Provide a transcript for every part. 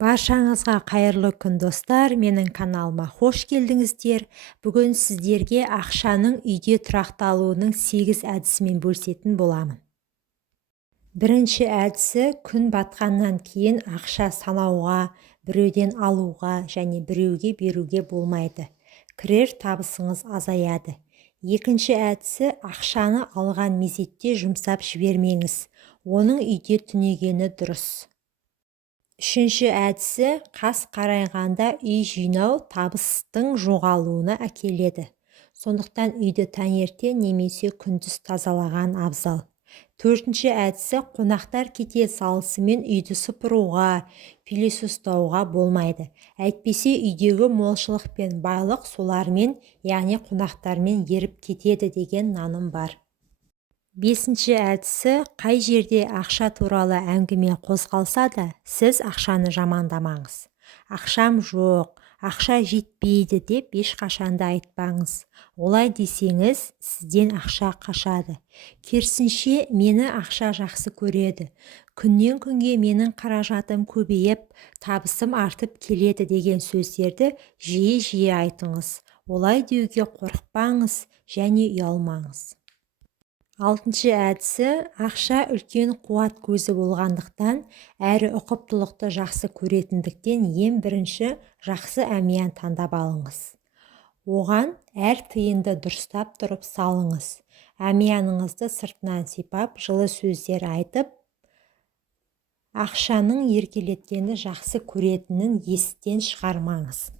Баршаңызға қайырлы күн достар, менің каналыма қош келдіңіздер. Бүгін сіздерге ақшаның үйде тұрақталуының 8 әдісімен бөлісетін боламын. Бірінші әдісі, күн батқаннан кейін ақша санауға, біреуден алуға және біреуге беруге болмайды. Кірер табысыңыз азаяды. Екінші әдісі, ақшаны алған мезетте жұмсап жібермеңіз. Оның үйде түнегені дұрыс. Үшінші әдісі, қас қарайғанда үй жинау табыстың жоғалуына әкеледі. Сондықтан үйді таңертең немесе күндіз тазалаған абзал. Төртінші әдісі, қонақтар кете салысымен үйді сыпыруға, пилесос ұстауға болмайды. Әйтпесе үйдегі молшылық пен байлық солармен, яғни қонақтармен еріп кетеді деген наным бар. Бесінші әдісі, қай жерде ақша туралы әңгіме қозғалса да, сіз ақшаны жамандамаңыз. Ақшам жоқ, ақша жетпейді деп ешқашанда айтпаңыз. Олай десеңіз, сізден ақша қашады. Керісінше, мені ақша жақсы көреді. Күннен күнге менің қаражатым көбейіп, табысым артып келеді деген сөздерді жиі-жиі айтыңыз. Олай деуге қорықпаңыз және ұялмаңыз. Алтыншы әдісі, ақша үлкен қуат көзі болғандықтан, әрі ұқыптылықты жақсы көретіндіктен ең бірінші жақсы әмиян таңдап алыңыз. Оған әр тиынды дұрыстап тұрып салыңыз. Әмияныңызды сыртынан сипап, жылы сөздер айтып, ақшаның еркелеткенді жақсы көретінін естен шығармаңыз.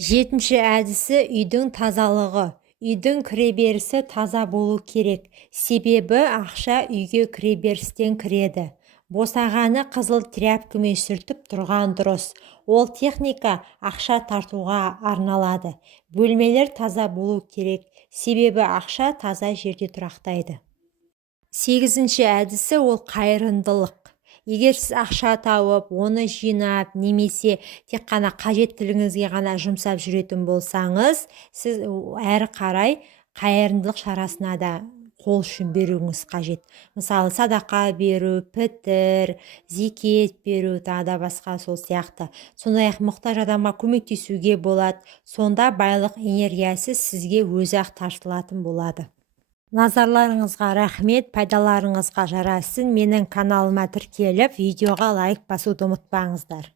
Жетінші әдісі, үйдің тазалығы. Үйдің кіреберісі таза болу керек, себебі ақша үйге кіреберістен кіреді. Босағаны қызыл тряпкамен сүртіп тұрған дұрыс. Ол техника ақша тартуға арналады. Бөлмелер таза болу керек, себебі ақша таза жерде тұрақтайды. Сегізінші әдісі ол қайырымдылық. Егер сіз ақша тауып, оны жинап, немесе тек қана қажеттілігіңізге ғана жұмсап жүретін болсаңыз, сіз әрі қарай қайырымдылық шарасына да қол ұшын беруіңіз қажет. Мысалы, садақа беру, пітір, зекет беру, тағы да басқа сол сияқты. Сондай-ақ мұқтаж адамға көмектесуге болады. Сонда байлық энергиясы сізге өзі-ақ тартылатын болады. Назарларыңызға рахмет, пайдаларыңызға жарасын. Менің каналыма тіркеліп, видеоға лайк басуды ұмытпаңыздар.